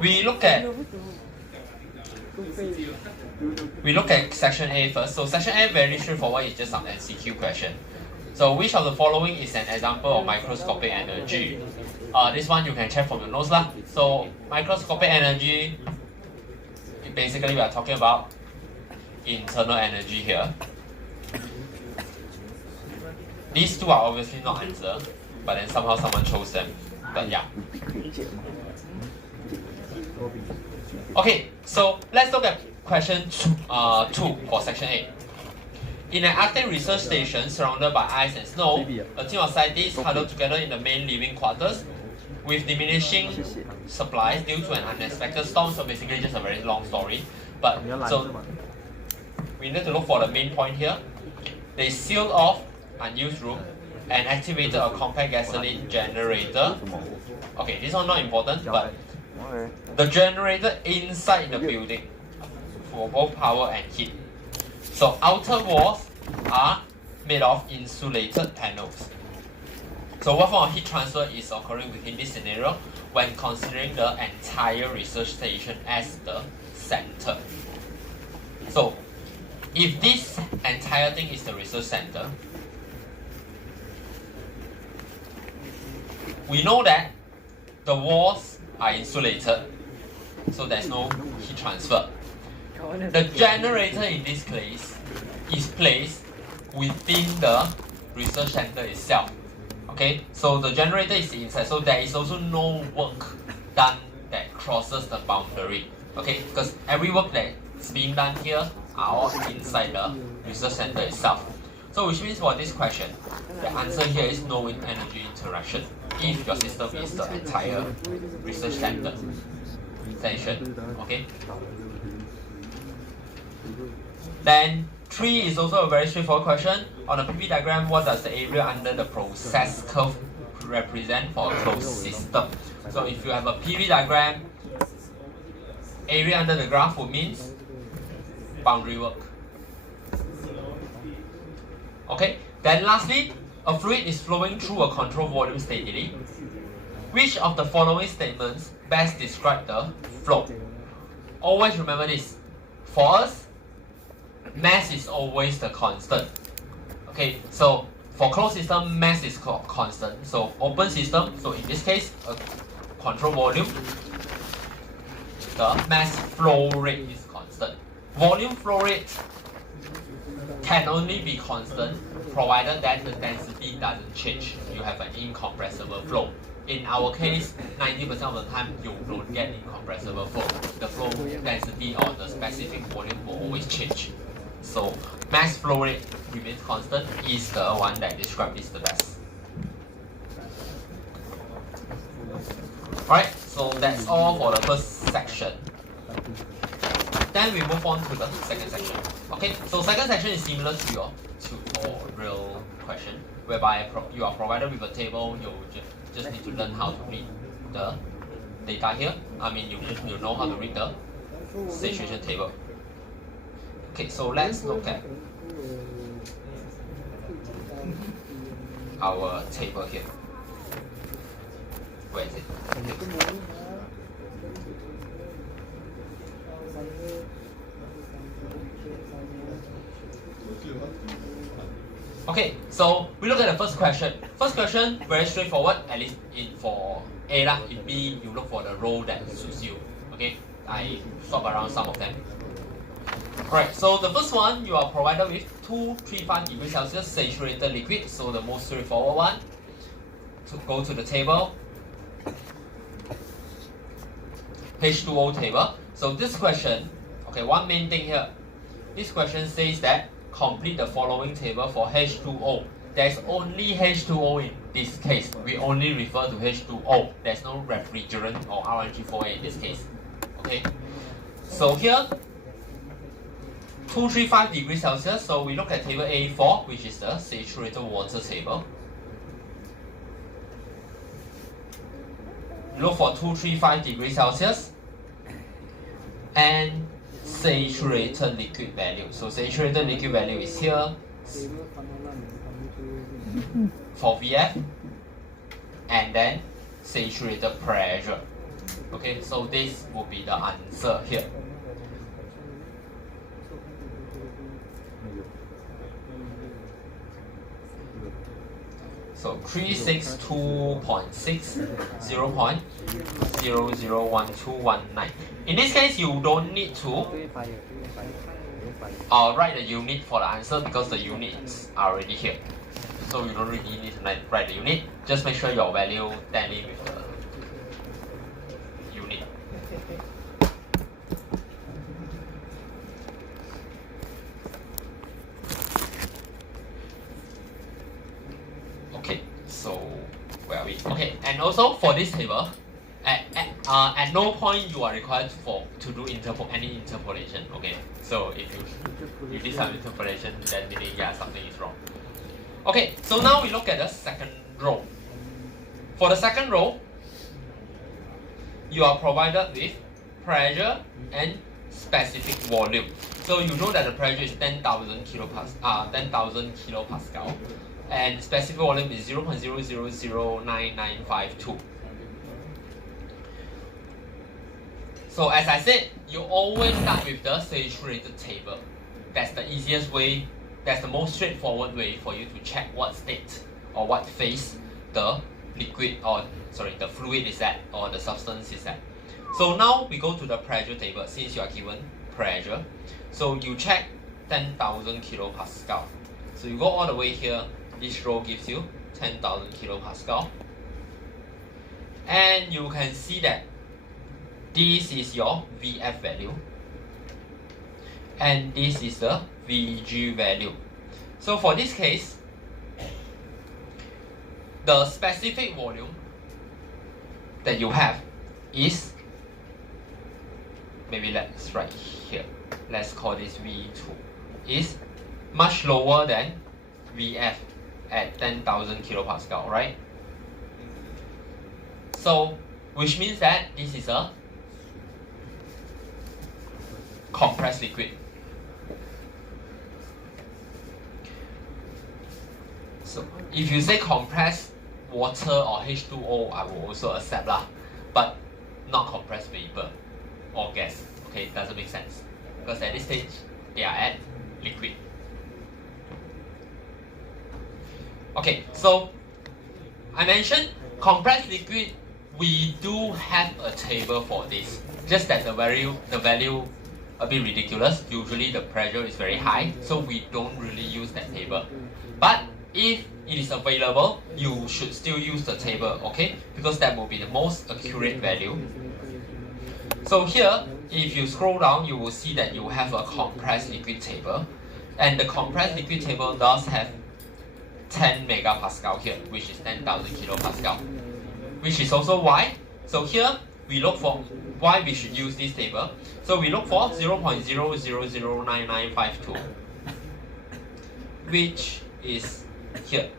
We look at section A first. So section A very straightforward, it's just some MCQ question. So which of the following is an example of microscopic energy? This one you can check from your notes lah. So microscopic energy, basically we are talking about internal energy here. These two are obviously not answered, but then somehow someone chose them. But yeah. Okay, so let's look at question 2 for section A. In an Arctic research station surrounded by ice and snow, a team of scientists huddled together in the main living quarters with diminishing supplies due to an unexpected storm. So basically just a very long story. But so we need to look for the main point here. They sealed off unused room and activated a compact gasoline generator. Okay, this one not important, but the generator inside the building for both power and heat. So outer walls are made of insulated panels. So what form of heat transfer is occurring within this scenario when considering the entire research station as the center? So if this entire thing is the research center, we know that the walls are insulated, so there's no heat transfer. The generator in this case is placed within the research center itself. Okay, so the generator is inside, so there is also no work done that crosses the boundary. Okay, because every work that's being done here are all inside the research center itself. So which means for this question, the answer here is no energy interaction if your system is the entire research center station. Okay. Then 3 is also a very straightforward question. On a PV diagram, what does the area under the process curve represent for a closed system? So if you have a PV diagram, area under the graph would means boundary work. Okay, then lastly, a fluid is flowing through a controlled volume steadily. Which of the following statements best describe the flow? Always remember this. For us, mass is always the constant. Okay, so for closed system, mass is constant. So open system, so in this case, a control volume, the mass flow rate is constant. Volume flow rate can only be constant provided that the density doesn't change. You have an incompressible flow. In our case, 90% of the time you don't get incompressible flow. The flow density or the specific volume will always change. So mass flow rate remains constant is the one that describes this the best. Alright, so that's all for the first section. Then we move on to the second section. Okay, so second section is similar to your tutorial question, whereby you are provided with a table. You just need to learn how to read the data here. I mean, you know how to read the saturation table. Okay, so let's look at our table here. Where is it? Okay, so we look at the first question. First question, very straightforward, at least for A lah. In B, you look for the row that suits you. Okay, I swap around some of them. Alright, so the first one, you are provided with 235 degrees Celsius saturated liquid. So the most straightforward one, to go to the table, H2O table. So this question, okay, one main thing here. This question says that complete the following table for H2O. There's only H2O in this case. We only refer to H2O. There's no refrigerant or RNG4A in this case. Okay. So here, 235 degrees Celsius. So we look at table A4, which is the saturated water table. Look for 235 degrees Celsius and saturated liquid value. So saturated liquid value is here for VF, and then saturated pressure. Okay, so this will be the answer here. So 362.6 0.001219. In this case, you don't need to write the unit for the answer because the units are already here. So you don't really need to write the unit. Just make sure your value tally with the unit. Okay, so where are we? Okay, and also for this table, at no point you are required to do any interpolation. Okay, so if you did some interpolation, then meaning something is wrong. Okay, so now we look at the second row. For the second row, you are provided with pressure and specific volume. So you know that the pressure is 10,000 kilopascal, and specific volume is 0.00099952. So as I said, you always start with the saturated table. That's the easiest way, that's the most straightforward way for you to check what state or what phase the liquid the fluid is at or the substance is at. So now we go to the pressure table since you are given pressure. So you check 10,000 kilopascal. So you go all the way here, this row gives you 10,000 kilopascal. And you can see that this is your VF value. And this is the VG value. So for this case, the specific volume that you have is, maybe let's write here, let's call this V2, is much lower than VF at 10,000 kilopascal, right? So, which means that this is a compressed liquid. So, if you say compressed water or H2O, I will also accept lah, but not compressed vapor or gas. Okay, it doesn't make sense because at this stage they are at liquid. Okay, so I mentioned compressed liquid. We do have a table for this. Just that the value a bit ridiculous. Usually the pressure is very high, so we don't really use that table. But if it is available, you should still use the table, okay? Because that will be the most accurate value. So here, if you scroll down, you will see that you have a compressed liquid table. And the compressed liquid table does have 10 megapascal here, which is 10,000 kilopascal. Which is also why, so here we look for why we should use this table. So we look for 0.00009952, which is here.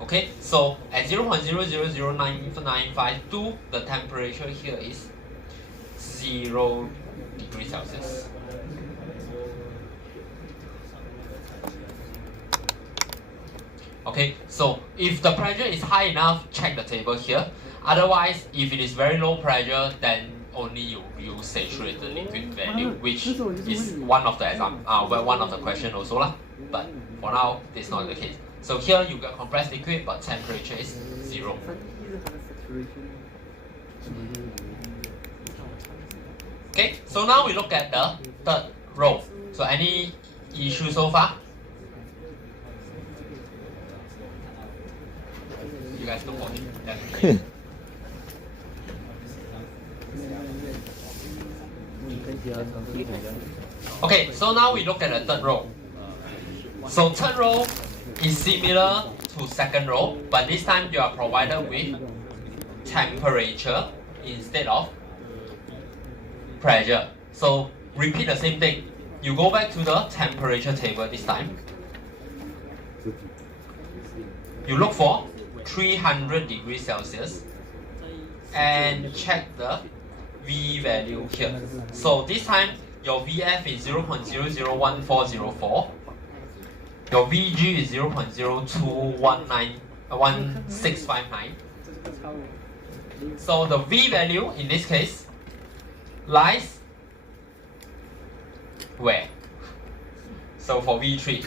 Okay, so at 0.000952, the temperature here is 0 degrees Celsius. Okay, so if the pressure is high enough, check the table here. Otherwise, if it is very low pressure, then only you use saturated liquid value, which is one of the one of the question also lah. But for now, this is not the case. So here you get compressed liquid, but temperature is 0. Okay, so now we look at the third row. So any issue so far? You guys don't watch it. Okay, so now we look at the third row. So third row is similar to second row, but this time you are provided with temperature instead of pressure. So repeat the same thing. You go back to the temperature table this time. You look for 300 degrees Celsius and check the V value here. So this time your VF is 0.001404. Your VG is 0.021659. So the V value in this case lies where? So for V3,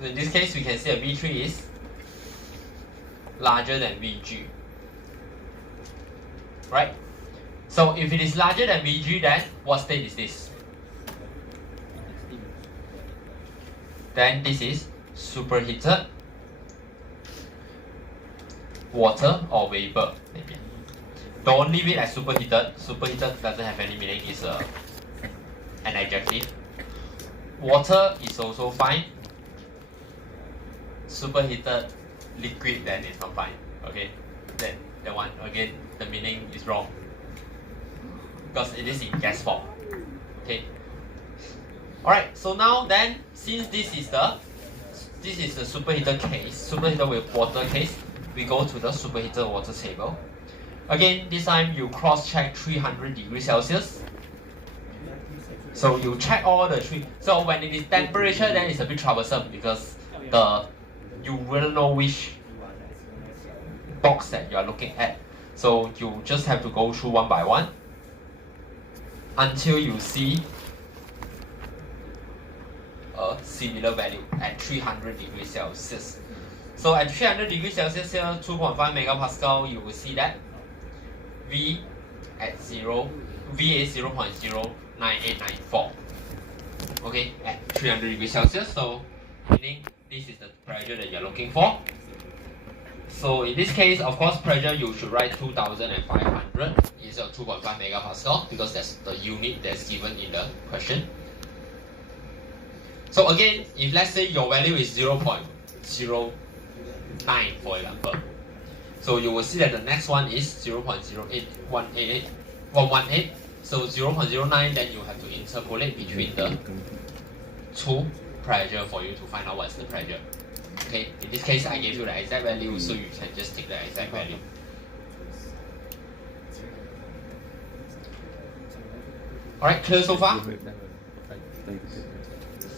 so in this case we can say that V3 is larger than Vg, right? So if it is larger than Vg, then what state is this? Then this is superheated water or vapor, maybe. Don't leave it as superheated. Superheated doesn't have any meaning, it's an adjective. Water is also fine. Superheated liquid, then it's not fine. Okay, then that one again, the meaning is wrong because it is in gas form. Okay. Alright, so now then, since this is the superheated case, superheated with water case, we go to the superheated water table. Again, this time you cross-check 300 degrees Celsius. So you check all the three. So when it is temperature, then it's a bit troublesome because you will know which box that you are looking at. So you just have to go through one by one until you see a similar value at 300 degrees Celsius. So at 300 degrees Celsius here, 2.5 megapascal, you will see that V is 0.09894. Okay, at 300 degrees Celsius, so meaning this is the pressure that you're looking for. So in this case, of course, pressure you should write 2500 instead of 2.5 megapascal because that's the unit that's given in the question. So again, if let's say your value is 0.09 for example, so you will see that the next one is 0.08188. So 0.09, then you have to interpolate between the two pressure for you to find out what's the pressure. Okay, in this case I gave you the exact value, so you can just take the exact value. Alright, clear so far?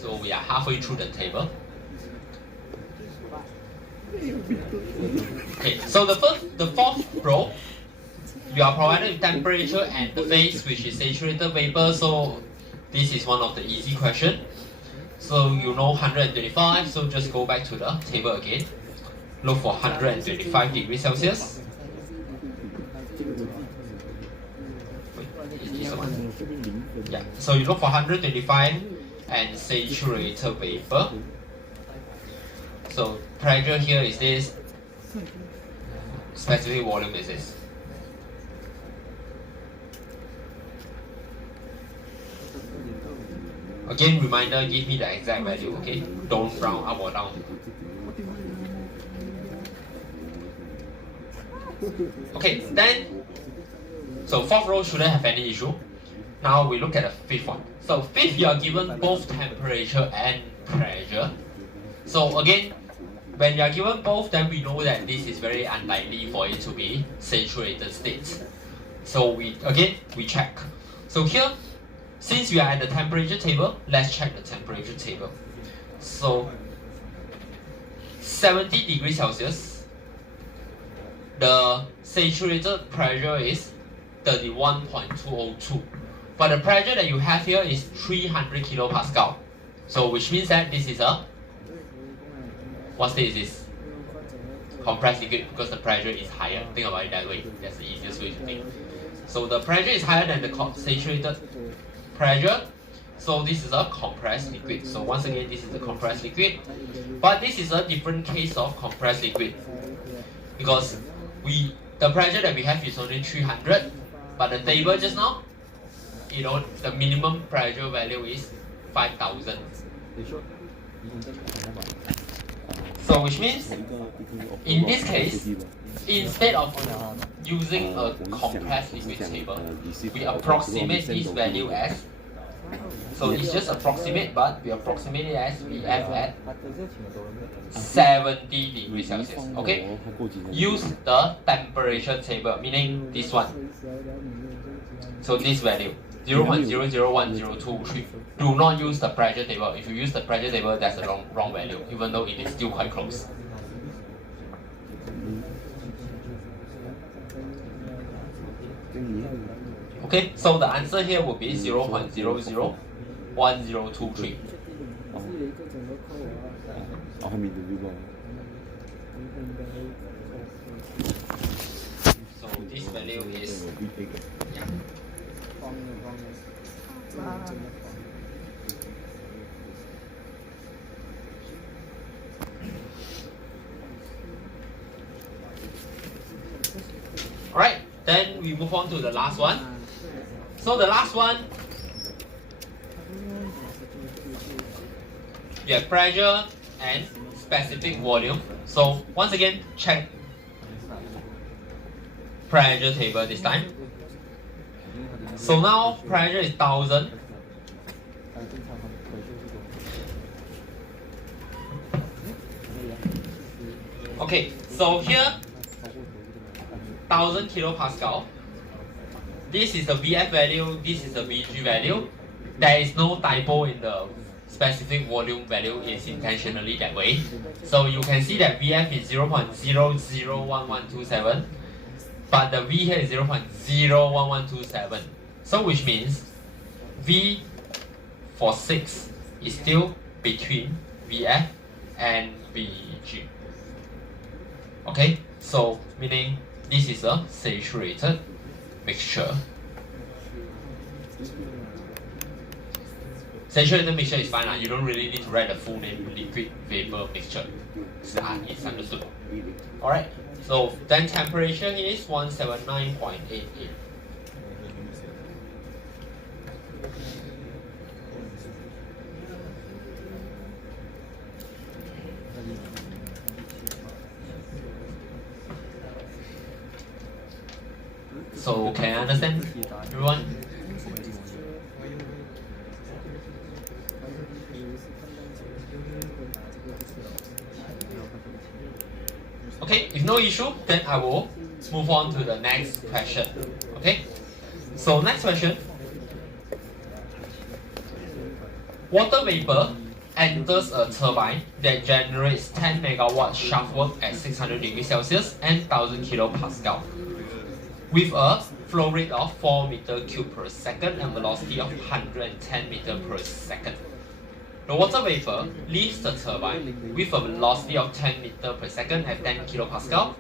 So we are halfway through the table. Okay, so the fourth row, you are provided with temperature and the phase, which is saturated vapor. So this is one of the easy question. So you know 125, so just go back to the table again. Look for 125 degrees Celsius. Is this the one? Yeah, so you look for 125 and saturated vapor. So pressure here is this, specific volume is this. Again, reminder, give me the exact value, okay? Don't round up or down. Okay, then, so fourth row shouldn't have any issue. Now we look at the fifth one. So fifth, you are given both temperature and pressure. So again, when you are given both, then we know that this is very unlikely for it to be saturated state. So we check. So here, since we are at the temperature table, let's check the temperature table. So 70 degrees Celsius, the saturated pressure is 31.202. But the pressure that you have here is 300 kilopascal. So which means that this is a, what state is this? Compressed liquid, because the pressure is higher. Think about it that way. That's the easiest way to think. So the pressure is higher than the saturated pressure. So this is a compressed liquid. So once again, this is the compressed liquid. But this is a different case of compressed liquid. Because the pressure that we have is only 300. But the table just now, the minimum pressure value is 5,000. So which means, in this case, instead of using a compressed liquid table, we approximate this value as, so it's just approximate, but we approximate it as VF at 70 degrees Celsius. Okay? Use the temperature table, meaning this one. So this value, 0.001023. Do not use the pressure table. If you use the pressure table, that's the wrong value, even though it is still quite close. Okay, so the answer here will be 0.001023. So this value is Alright, then we move on to the last one. So the last one, you have pressure and specific volume. So once again, check pressure table this time. So now pressure is 1000. Okay, so here 1000 kilopascal. This is the VF value, this is the VG value. There is no typo in the specific volume value, it's intentionally that way. So you can see that VF is 0.001127, but the V here is 0.01127. So which means V for 6 is still between VF and VG. Okay, so meaning this is a saturated mixture. Saturated mixture is fine, you don't really need to write the full name, liquid vapor mixture. It's understood. Alright, so then temperature is 179.88. So can I understand everyone? Okay, if no issue, then I will move on to the next question. Okay, so next question. Water vapor enters a turbine that generates 10 megawatt shaft work at 600 degrees Celsius and 1000 kilopascal with a flow rate of 4 meter cube per second and velocity of 110 meter per second. The water vapor leaves the turbine with a velocity of 10 meter per second at 10 kilopascal.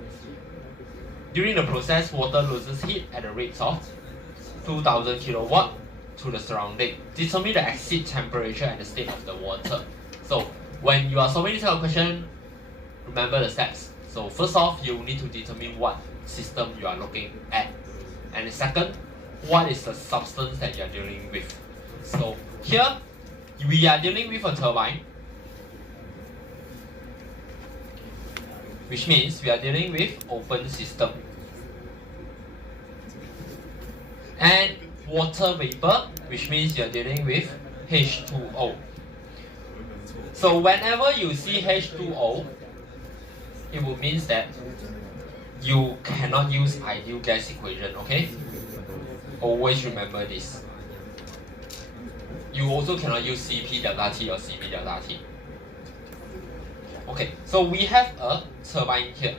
During the process, water loses heat at a rate of 2000 kilowatt to the surrounding. Determine the exit temperature and the state of the water. So when you are solving this kind of question, remember the steps. So first off, you need to determine what system you are looking at, and second, what is the substance that you are dealing with. So here we are dealing with a turbine, which means we are dealing with open system, and water vapor, which means you are dealing with H2O. So whenever you see H2O, it will mean that you cannot use ideal gas equation, okay? Always remember this. You also cannot use Cp delta T or Cv delta T. Okay, so we have a turbine here.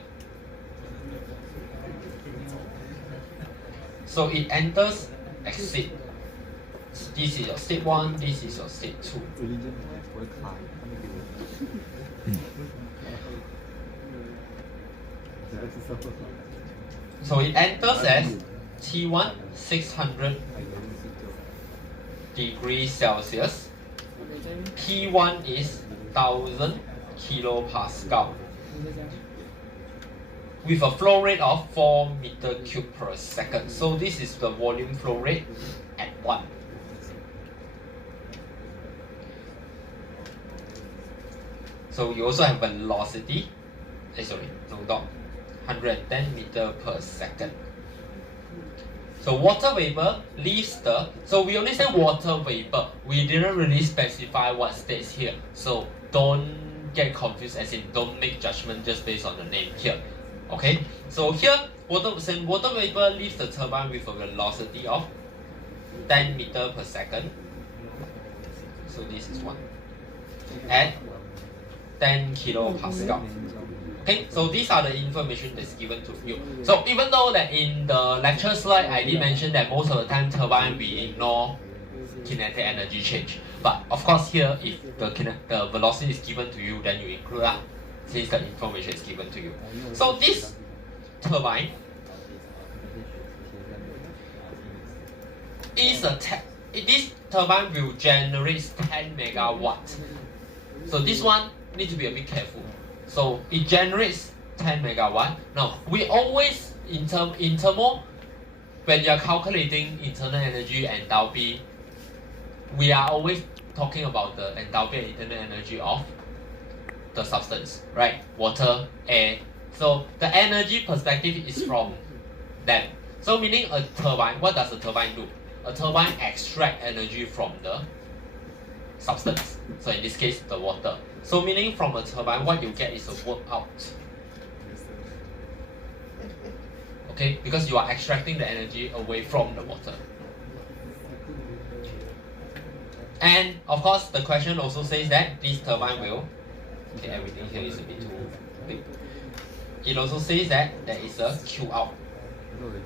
So it enters exit. This is your state 1, this is your state 2. So it enters as T1 600 degrees Celsius. P1 is 1000 kilopascal with a flow rate of 4 meter cube per second. So this is the volume flow rate at 1. So you also have velocity, no dot, 110 meter per second. So water vapor leaves the, so we only say water vapor, we didn't really specify what states here. So don't get confused, as in don't make judgment just based on the name here. Okay, so here water vapor leaves the turbine with a velocity of 10 meter per second. So this is one. At 10 kilopascal. Okay, so these are the information that's given to you. So even though that in the lecture slide I did mention that most of the time turbine we ignore kinetic energy change, but of course here if the velocity is given to you, then you include that since the information is given to you. So this turbine is this turbine will generate 10 megawatt. So this one need to be a bit careful. So it generates 10 megawatt. Now we always in thermal, when you are calculating internal energy enthalpy, we are always talking about the enthalpy and internal energy of the substance, right? Water, air. So the energy perspective is from them. So meaning a turbine, what does a turbine do? A turbine extract energy from the substance. So in this case, the water. So meaning from a turbine, what you get is a work out. Okay, because you are extracting the energy away from the water. And of course, the question also says that this turbine will, okay, everything here is a bit too big. It also says that there is a Q out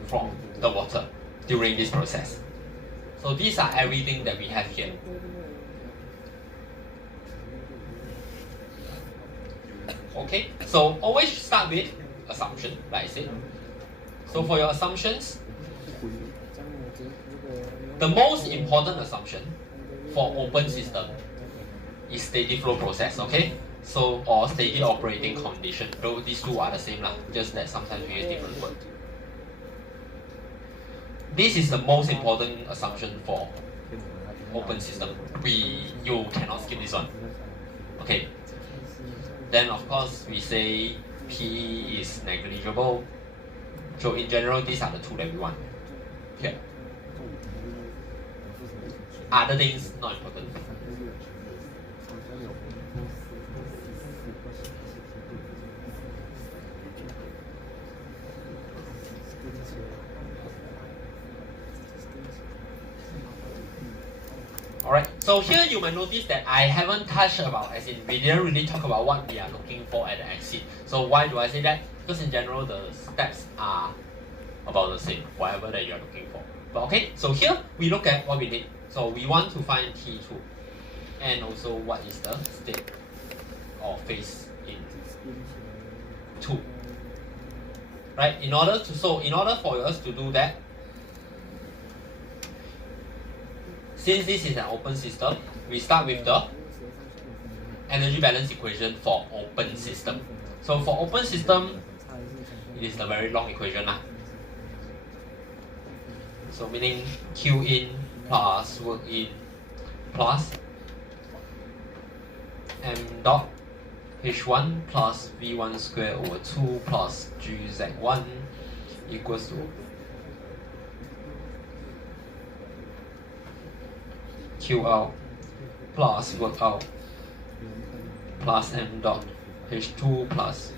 from the water during this process. So these are everything that we have here. Okay, so always start with assumption, like I said. So for your assumptions, the most important assumption for open system is steady flow process, okay? So, or steady operating condition, though these two are the same lah, just that sometimes we use different words. This is the most important assumption for open system. You cannot skip this one. Okay. Then of course we say P is negligible. So in general, these are the two that we want. Okay. Other things not important. Alright, so here you might notice that I haven't touched about, as in we didn't really talk about what we are looking for at the exit. So why do I say that? Because in general the steps are about the same, whatever that you are looking for. But okay, so here we look at what we need. So we want to find T2 and also what is the state or phase in 2. Right? In order for us to do that, since this is an open system, we start with the energy balance equation for open system. So for open system, it is the very long equation lah. So meaning Q in plus work in plus m dot h1 plus v1 square over 2 plus gz1 equals to Q out plus work out plus m dot h2 plus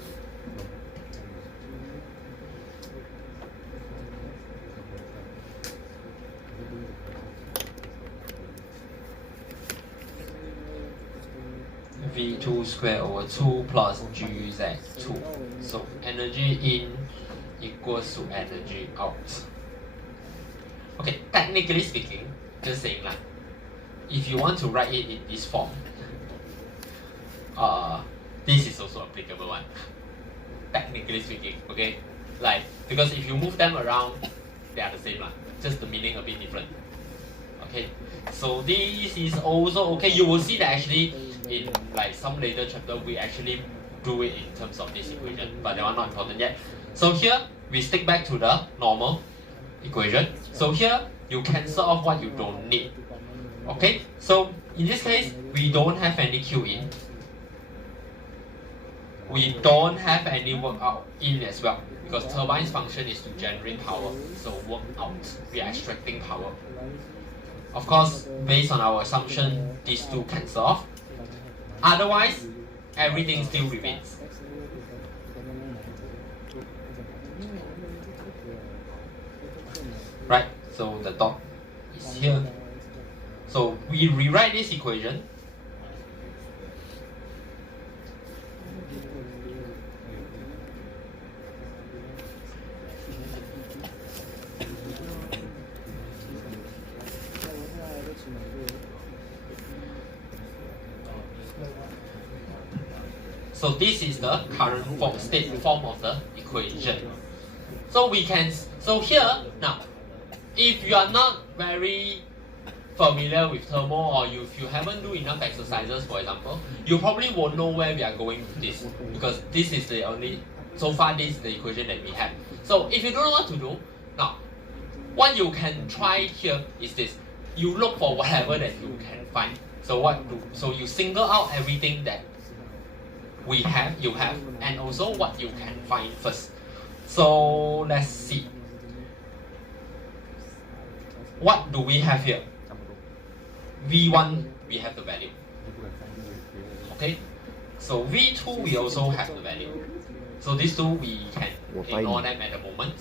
v2 square over 2 plus gz2. So energy in equals to energy out. Okay, technically speaking, just saying lah, if you want to write it in this form, this is also applicable one. Technically speaking, okay? Like, because if you move them around, they are the same lah, just the meaning a bit different. Okay, so this is also okay. You will see that actually in like some later chapter we actually do it in terms of this equation, but they are not important yet. So here we stick back to the normal equation. So here you cancel off what you don't need. Okay, so in this case we don't have any Q in. We don't have any work out in as well, because turbine's function is to generate power. So work out, we are extracting power. Of course, based on our assumption, these two cancel off. Otherwise, everything still remains. Right, so the dot is here. So we rewrite this equation. So this is the current state form of the equation. So we can, so here, now, if you are not very familiar with thermo, or if you haven't do enough exercises, for example, you probably won't know where we are going with this, because this is the only, so far this is the equation that we have. So if you don't know what to do, now, what you can try here is this. You look for whatever that you can find. So you single out everything that you have, and also what you can find first. So let's see. What do we have here? V1, we have the value. Okay? So V2, we also have the value. So these two, we can ignore them at the moment.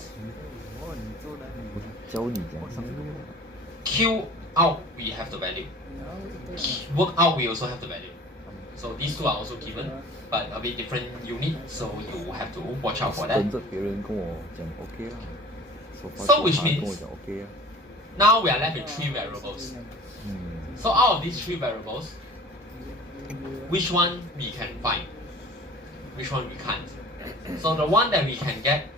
Q out, we have the value. Work out, we also have the value. So these two are also given, but a bit different unit, so you have to watch out for that. So which means, now we are left with 3 variables. So out of these 3 variables, which one we can find? Which one we can't? So the one that we can get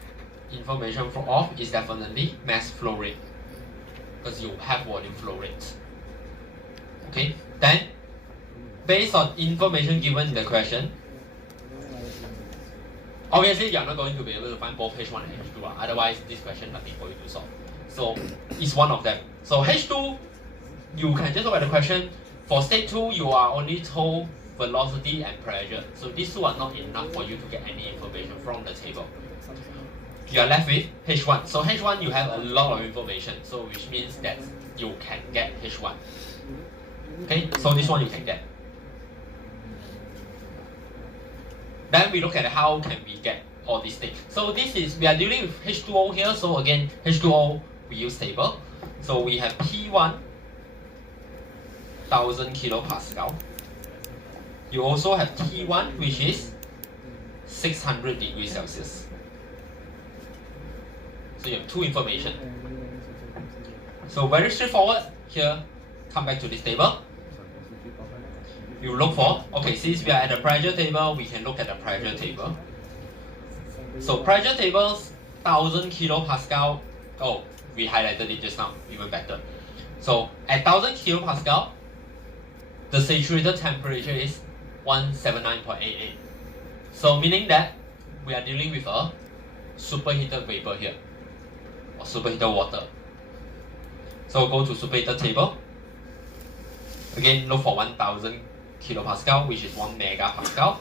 information of is definitely mass flow rate, because you have volume flow rate. Okay, then based on information given in the question, obviously you are not going to be able to find both H1 and H2, otherwise this question nothing for you to solve. So it's one of them. So H2, you can just look at the question. For state 2, you are only told velocity and pressure. So these two are not enough for you to get any information from the table. You are left with H1. So H1, you have a lot of information, so which means that you can get H1. Okay, so this one you can get. Then we look at how can we get all these things. So this is, we are dealing with H2O here. So again, H2O, we use table. So we have P1, 1000 kilopascal. You also have T1, which is 600 degrees Celsius. So you have 2 information. So very straightforward. Here, come back to this table. You look for, okay, since we are at the pressure table, we can look at the pressure table. So pressure tables, 1000 kilopascal. Oh, we highlighted it just now, even better. So at 1000 kilopascal, the saturated temperature is 179.88. So meaning that we are dealing with a superheated vapor here, or superheated water. So go to superheated table. Again, look for 1000 kilopascal, which is 1 megapascal.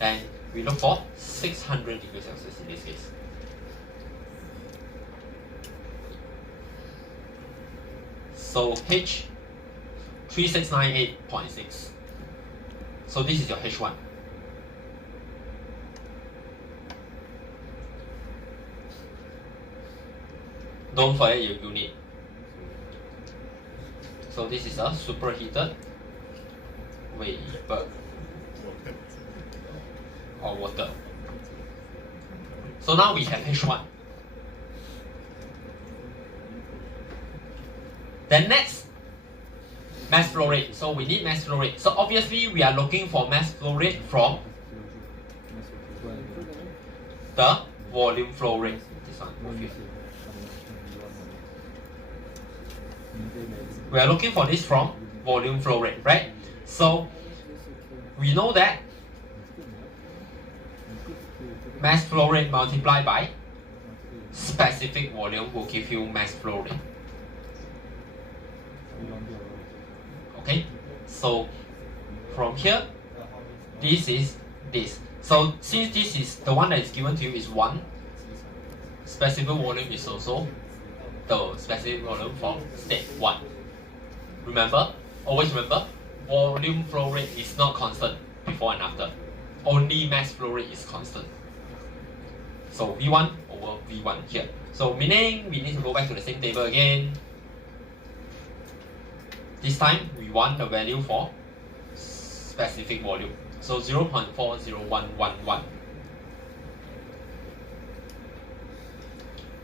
And we look for 600 degrees Celsius in this case. So H 3698.6. So this is your H1. Don't forget your unit. So this is a superheated vapor or water. So now we have H1. Then next, mass flow rate. So we need mass flow rate. So obviously we are looking for mass flow rate from the volume flow rate. This one, move here. We are looking for this from volume flow rate, right? So we know that mass flow rate multiplied by specific volume will give you mass flow rate. Okay, so from here, this is this. So since this is the one that is given to you is 1, specific volume is also the specific volume for state 1. Remember, always remember, volume flow rate is not constant before and after. Only mass flow rate is constant. So V1 over V1 here. So meaning we need to go back to the same table again. This time we want the value for specific volume. So 0.40111.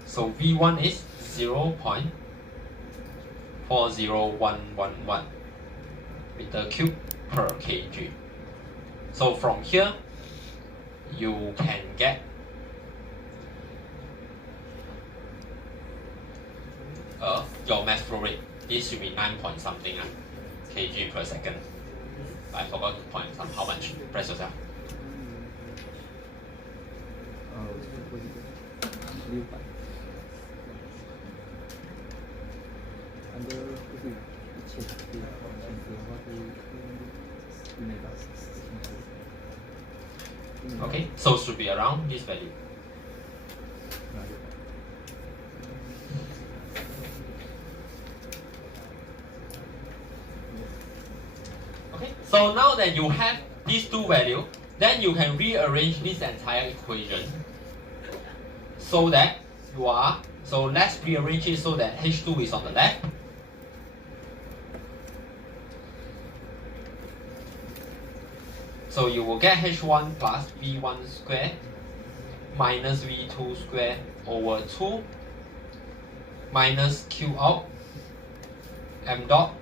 So V1 is 0.40111 meter cube per kg. So from here, you can get your mass flow rate. This should be 9 point something kg per second. I forgot to point some how much. Press yourself. Okay, so should be around this value. Okay, so now that you have these two values, then you can rearrange this entire equation so that you are, so let's rearrange it so that H2 is on the left. So you will get H1 plus V1 squared minus V2 squared over 2 minus Q out M dot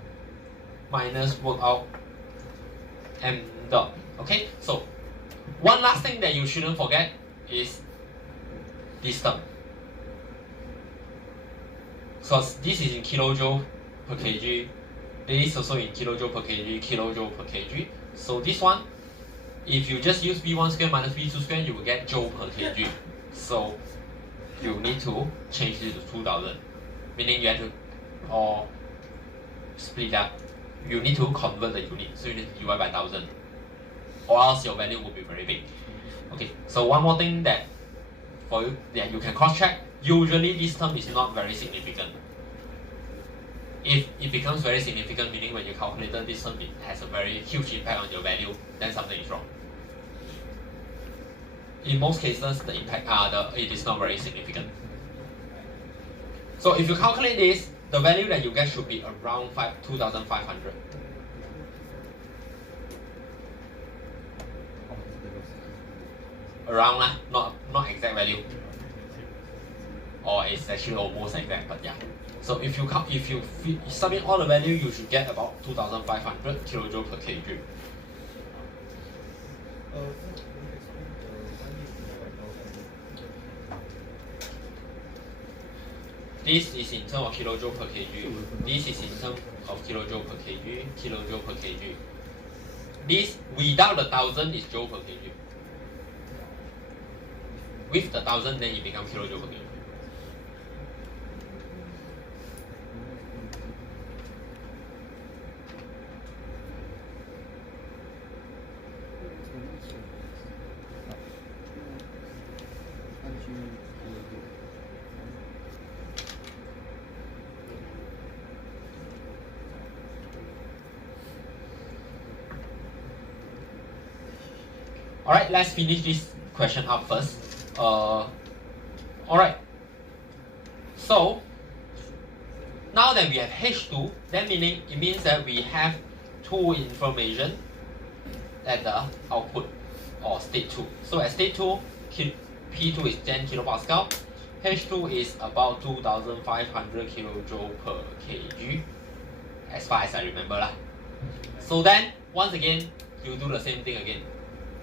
minus work out M dot. Okay, so one last thing that you shouldn't forget is this term. So this is in kilojoule per kg. This is also in kilojoule per kg, kilojoule per kg. So this one, if you just use V1 squared minus V2 squared, you will get joule per kg. So you need to change this to 2000, meaning you have to or split up. You need to convert the unit, so you need to divide by 1000, or else your value will be very big. Okay, so one more thing that for you that you can cross check. Usually this term is not very significant. If it becomes very significant, meaning when you calculated this term, it has a very huge impact on your value, then something is wrong. In most cases, the impact it is not very significant. So if you calculate this, the value that you get should be around 2,500. Around not exact value. Or it's actually almost exact, but yeah. So if you submit all the value, you should get about 2,500 kilojoule per kg. This is in terms of kilojoule per kg. This is in terms of kilojoule per kg, kilojoule per kg. This without the 1000 is joule per kg. With the 1000, then it becomes kilojoule per kg. Alright, let's finish this question up first. Alright. So now that we have H2, then it means that we have two information at the output or state 2. So at state 2, P2 is 10 kilopascal, H2 is about 2,500 kilojoule per kg, as far as I remember lah. So then once again, you do the same thing again.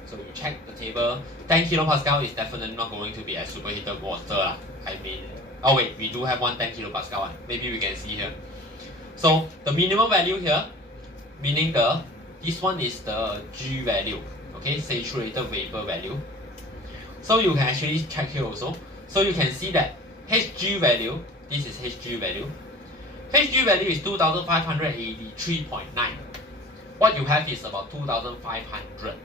So you check the table. 10 kilopascal is definitely not going to be a superheated water. I mean, oh wait, we do have one 10 kilopascal one. Maybe we can see here. So the minimum value here, meaning this one is the G value, okay, saturated vapor value. So you can actually check here also. So you can see that Hg value, this is Hg value. Hg value is 2,583.9. What you have is about 2,500.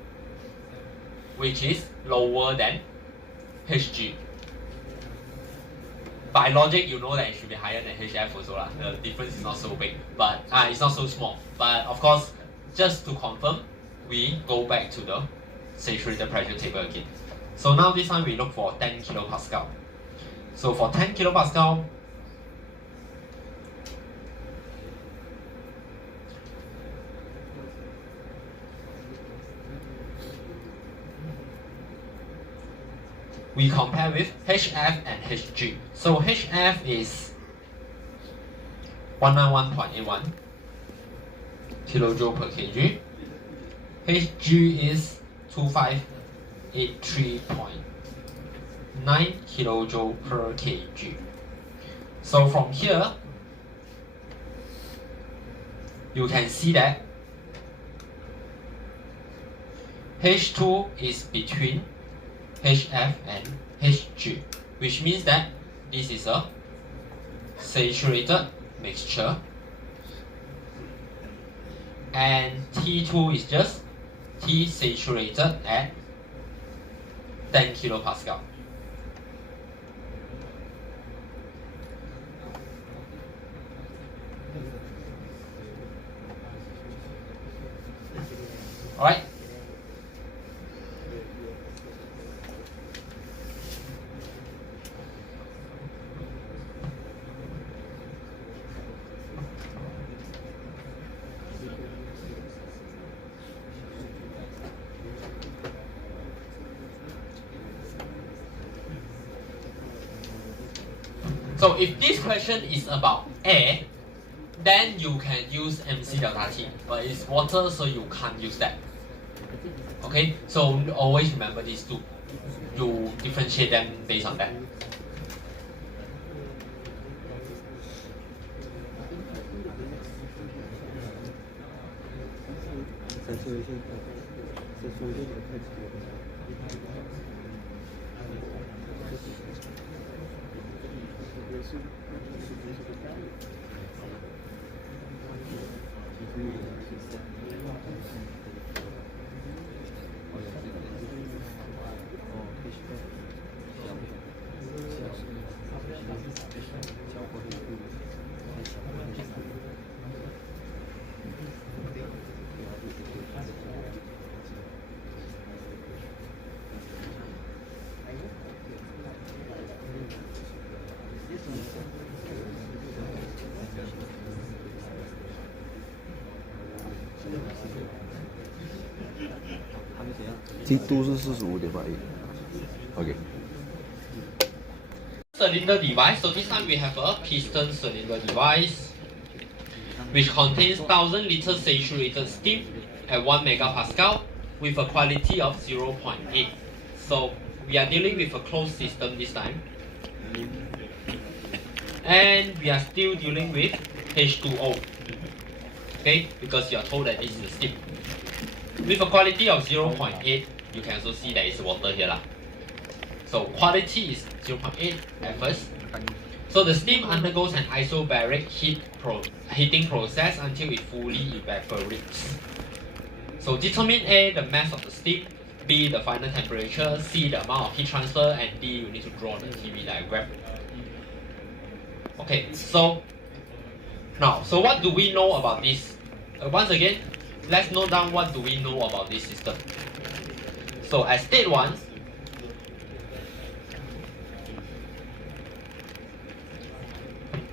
Which is lower than Hg. By logic, you know that it should be higher than Hf also lah. The difference is not so big, but it's not so small. But of course, just to confirm, we go back to the saturated pressure table again. So now this time we look for 10 kilopascal. So for 10 kilopascal, we compare with HF and Hg. So HF is 191.81 kilojoule per kg. Hg is 25 83.9 kilojoule per kg. So from here, you can see that H2 is between HF and Hg, which means that this is a saturated mixture, and T2 is just T saturated at 10 kilopascal. Alright? So if this question is about air, then you can use MC delta T, but it's water, so you can't use that. Okay, so always remember these two. You differentiate them based on that. T2 是45.81 ，OK。 Cylinder device. So this time we have a piston cylinder device, which contains 1000 liters saturated steam at 1 megapascal with a quality of 0.8. So we are dealing with a closed system this time, and we are still dealing with H2O. Okay, because you are told that this is the steam. With a quality of 0.8, you can also see that it's water here lah. So quality is 0.8 at first. So the steam undergoes an isobaric heating process until it fully evaporates. So determine A, the mass of the steam, B, the final temperature, C, the amount of heat transfer, and D, you need to draw the TV diagram. Okay, so now, so what do we know about this? Once again, let's note down what do we know about this system. So at state 1,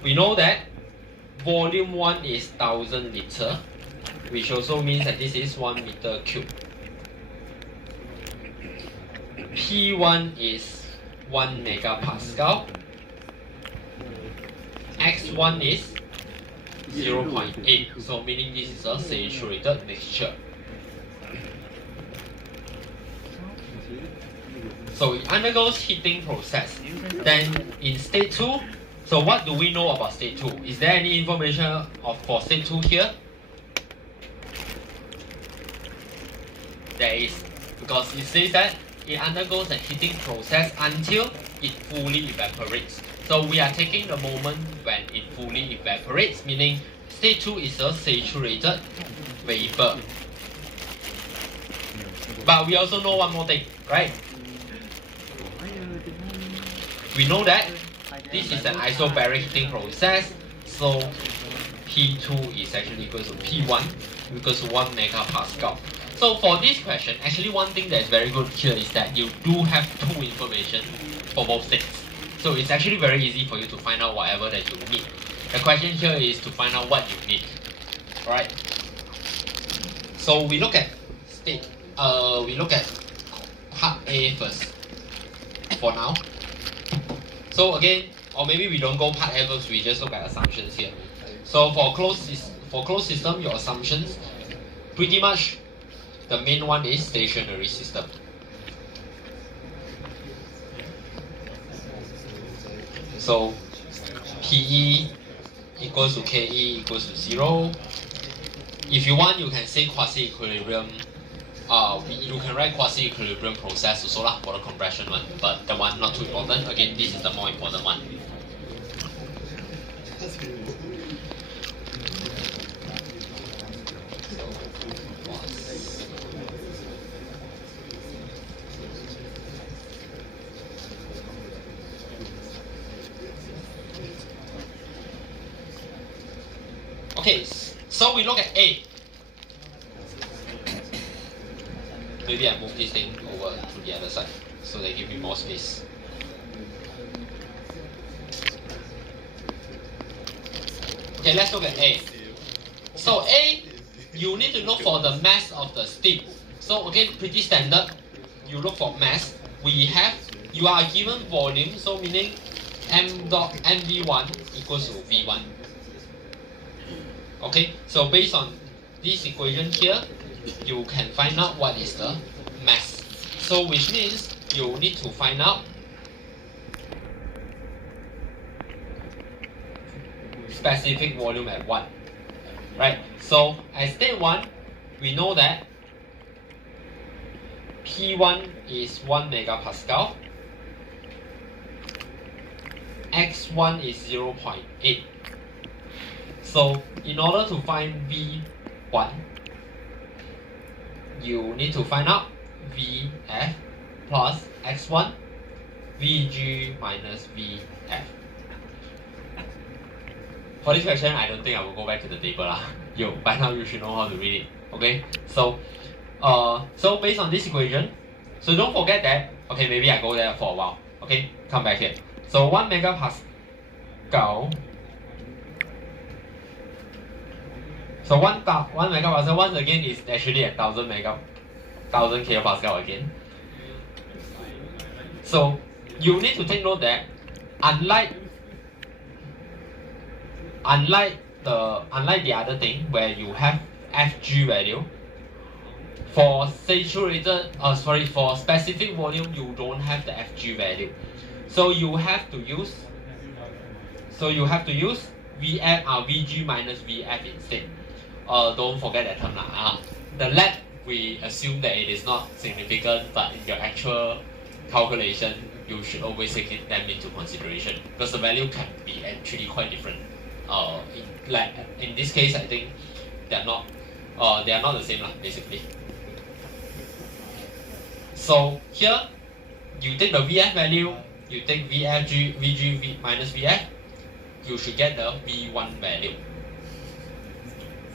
we know that volume 1 is 1000 liter, which also means that this is 1 meter cube. P1 is 1 megapascal. X1 is 0.8, so meaning this is a saturated mixture. So it undergoes heating process. Then in state 2, so what do we know about state 2? Is there any information for state 2 here? There is, because it says that it undergoes a heating process until it fully evaporates. So we are taking the moment when it fully evaporates, meaning state 2 is a saturated vapor. But we also know one more thing, right? We know that this is an isobaric heating process, so P2 is actually equal to P1 equals to 1 megapascal. So for this question, actually one thing that is very good here is that you do have two information for both states. So it's actually very easy for you to find out whatever that you need. The question here is to find out what you need. Alright. So we look at part A first for now. So again, or maybe we don't go part A first, we just look at assumptions here. So for closed system, your assumptions pretty much the main one is stationary system. So PE equals to KE equals to 0. If you want, you can say quasi-equilibrium. You can write quasi-equilibrium process also lah for the compression one, but the one not too important. Again, this is the more important one. Okay, so we look at A. Maybe I move this thing over to the other side so they give me more space. Okay, let's look at A. So A, you need to look for the mass of the steam. So again, pretty standard. You look for mass. You are given volume, so meaning m dot mv1 equals to v1. Okay, so based on this equation here, you can find out what is the mass. So which means you need to find out specific volume at 1. Right? So at state 1, we know that P1 is 1 megapascal, X1 is 0.8. So in order to find V1, you need to find out Vf plus X1, Vg minus Vf. For this question, I don't think I will go back to the table lah. By now you should know how to read it. Okay, so based on this equation, so don't forget that. Okay, maybe I go there for a while. Okay, come back here. So 1 megapascal. So 1 megapascal once again is actually 1000 kilopascal again. So you need to take note that unlike the other thing where you have Fg value, for specific volume you don't have the Fg value. So you have to use Vg minus Vf instead. Don't forget that term lah. The lab, we assume that it is not significant, but in your actual calculation, you should always take them into consideration because the value can be actually quite different. In this case, I think they are not the same lah, basically. So here, you take the Vf value, you take Vg minus Vf, you should get the V1 value.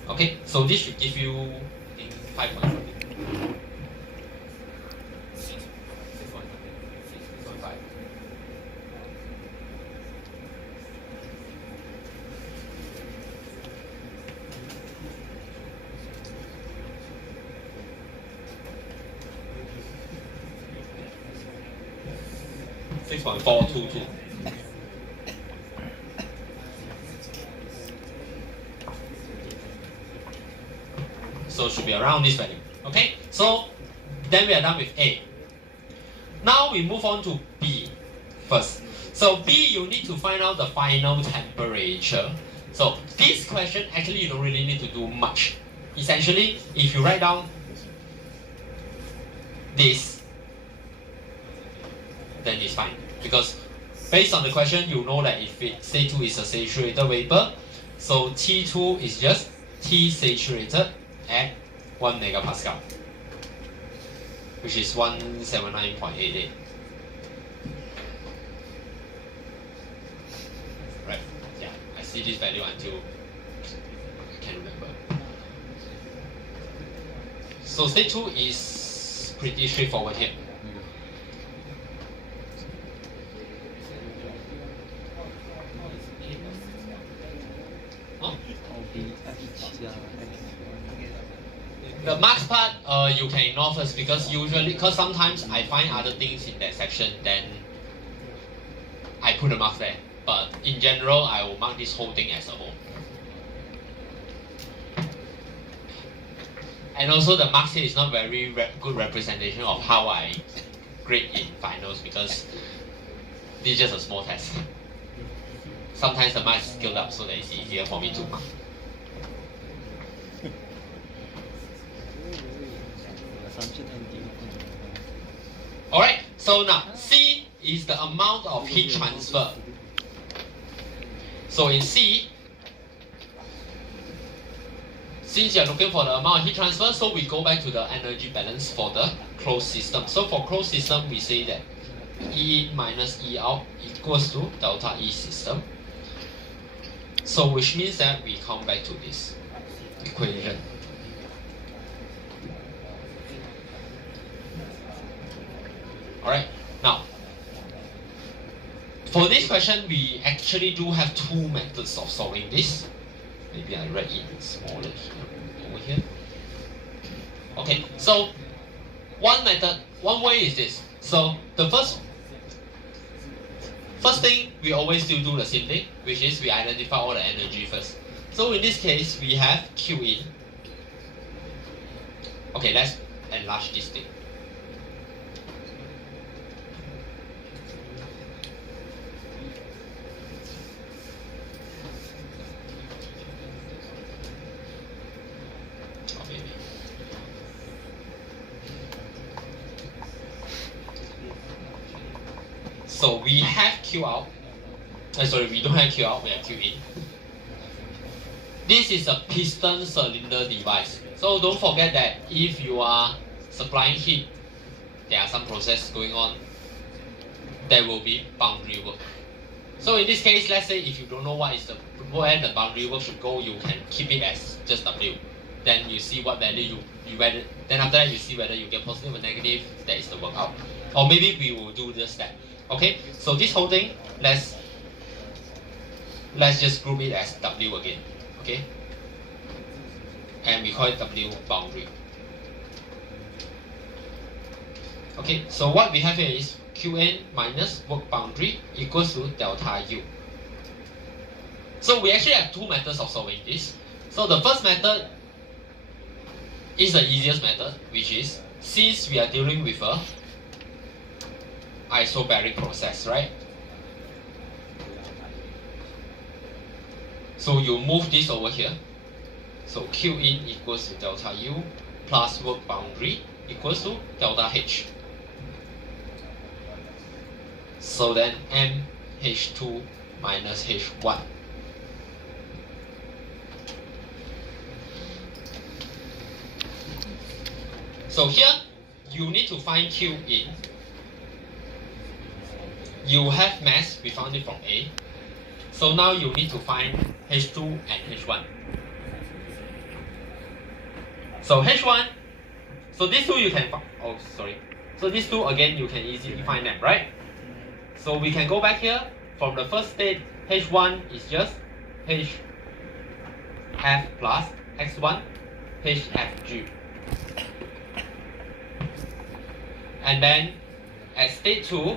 Okay, so this should give you, I think, 5 points. 6.5. 6.422. So should be around this value. Okay, so then we are done with A. Now we move on to B first. So B, you need to find out the final temperature. So this question, actually you don't really need to do much. Essentially, if you write down this, then it's fine. Because based on the question, you know that if C2 is a saturated vapor, so T2 is just T saturated at 1 megapascal, which is 179.88. Right? Yeah, I see this value until I can't remember. So state 2 is pretty straightforward here. The marks part, you can ignore first because sometimes I find other things in that section, then I put the marks there. But in general, I will mark this whole thing as a whole. And also the marks here is not very good representation of how I grade in finals because this is just a small test. Sometimes the math is scaled up so that it's easier for me to mark. Alright, so now C is the amount of heat transfer. So in C, since you're looking for the amount of heat transfer, so we go back to the energy balance for the closed system. So for closed system, we say that E in minus E out equals to delta E system. So which means that we come back to this equation. Alright, now for this question, we actually do have two methods of solving this. Maybe I write it smaller here, over here. Okay, so one way is this. So the first thing, we always still do the same thing, which is we identify all the energy first. So in this case, we have Q in. Okay, let's enlarge this thing. So we have Q out. We don't have Q out, we have Q in. This is a piston cylinder device. So don't forget that if you are supplying heat, there are some process going on. There will be boundary work. So in this case, let's say if you don't know where the boundary work should go, you can keep it as just W. Then you see what value then after that you see whether you get positive or negative. That is the work out. Or maybe we will do just that. Okay, so this whole thing, let's just group it as W again. Okay, and we call it W boundary. Okay, so what we have here is Qn minus work boundary equals to delta U. So we actually have two methods of solving this. So the first method is the easiest method, which is since we are dealing with a isobaric process, right? So you move this over here. So Q in equals to delta U plus work boundary equals to delta H. So then MH2 minus H1. So here you need to find Q in. You have mass, we found it from A. So now you need to find H2 and H1. So H1, so these two you can find, So these two again you can easily find them, right? So we can go back here. From the first state, H1 is just HF plus X1 HFG. And then at state 2,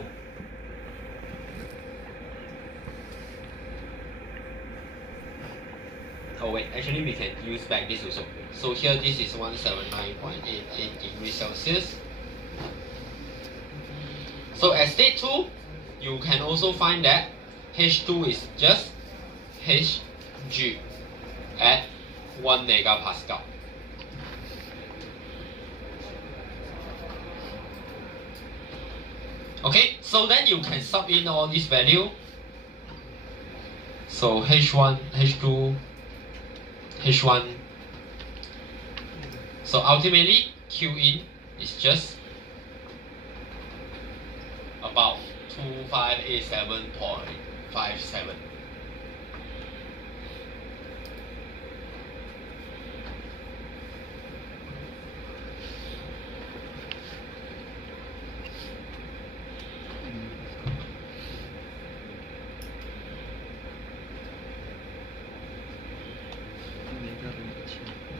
actually we can use back this also. So here this is 179.88 degrees Celsius. So at state 2, you can also find that H2 is just Hg at 1 megapascal. Okay, so then you can sub in all this value. So H1, H2, H1. So ultimately, Q in is just about 2587.57.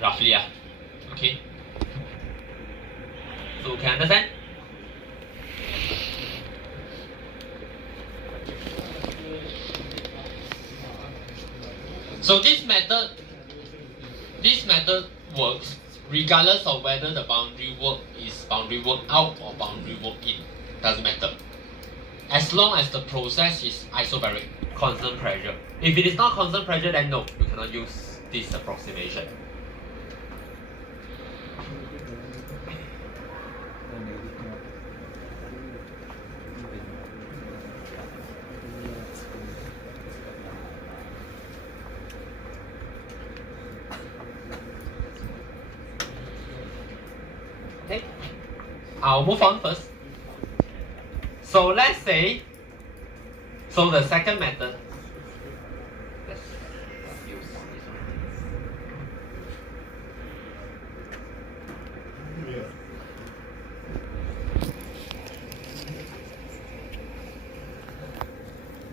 Roughly, yeah. Okay. So can you understand? So this method works regardless of whether the boundary work is boundary work out or boundary work in. Doesn't matter. as long as the process is isobaric, constant pressure. If it is not constant pressure, then no, you cannot use this approximation. Okay, I'll move on first. So let's say, so the second method, let's use this one.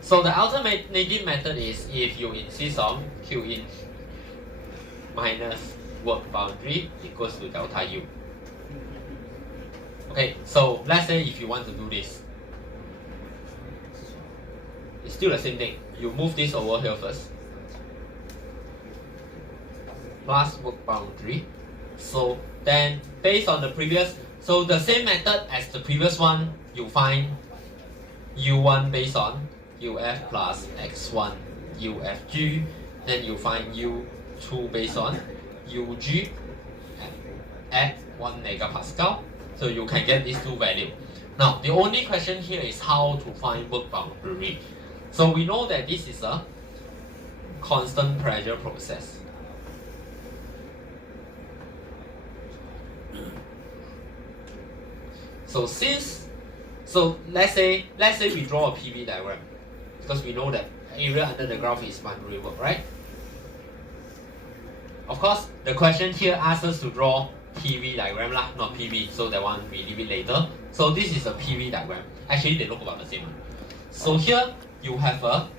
So the alternative method is if you insist on Q in minus work boundary equals to delta U. Okay, so let's say if you want to do this, it's still the same thing. You move this over here first. Plus work boundary. So then based on the previous, so the same method as the previous one, you find U1 based on UF plus X1 UFG. Then you find U2 based on UG at 1 megapascal. So you can get these two values. Now the only question here is how to find work boundary. So we know that this is a constant pressure process. So let's say we draw a PV diagram, because we know that area under the graph is boundary work, right? Of course, the question here asks us to draw PV diagram lah, not PV, so that one we leave it later. So this is a PV diagram. Actually, they look about the same. So here you have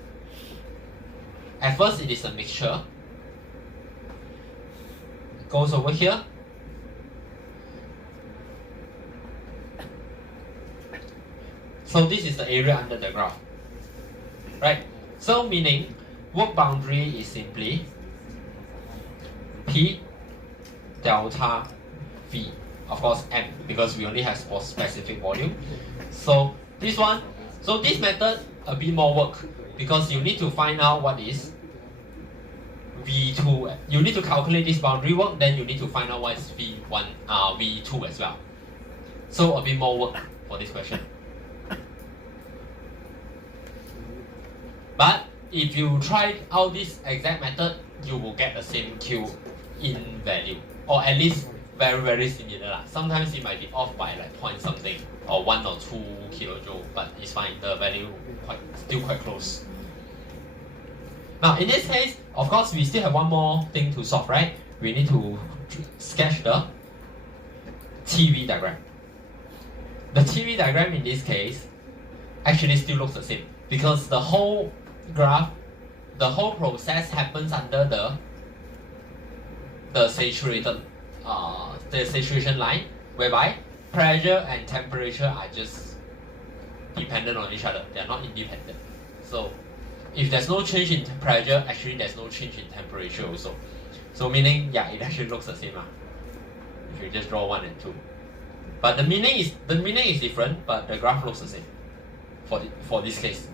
at first it is a mixture. It goes over here. So this is the area under the graph, right? So meaning work boundary is simply P delta V, of course M, because we only have for specific volume. So this one, so this method a bit more work, because you need to find out what is V2. You need to calculate this boundary work, then you need to find out what is V1, V2 as well. So a bit more work for this question. But if you try out this exact method, you will get the same Q in value, or at least very, very similar. Sometimes it might be off by like point something, or 1 or 2 kilojoule, but it's fine. The value still quite close. Now in this case, of course, we still have one more thing to solve, right? We need to sketch the TV diagram. The TV diagram in this case actually still looks the same, because the whole graph, the whole process happens under the saturated the saturation line, whereby pressure and temperature are just dependent on each other. They are not independent. So if there's no change in pressure, actually there's no change in temperature also. So meaning, yeah, it actually looks the same if you just draw 1 and 2. But the meaning is different, but the graph looks the same for this case.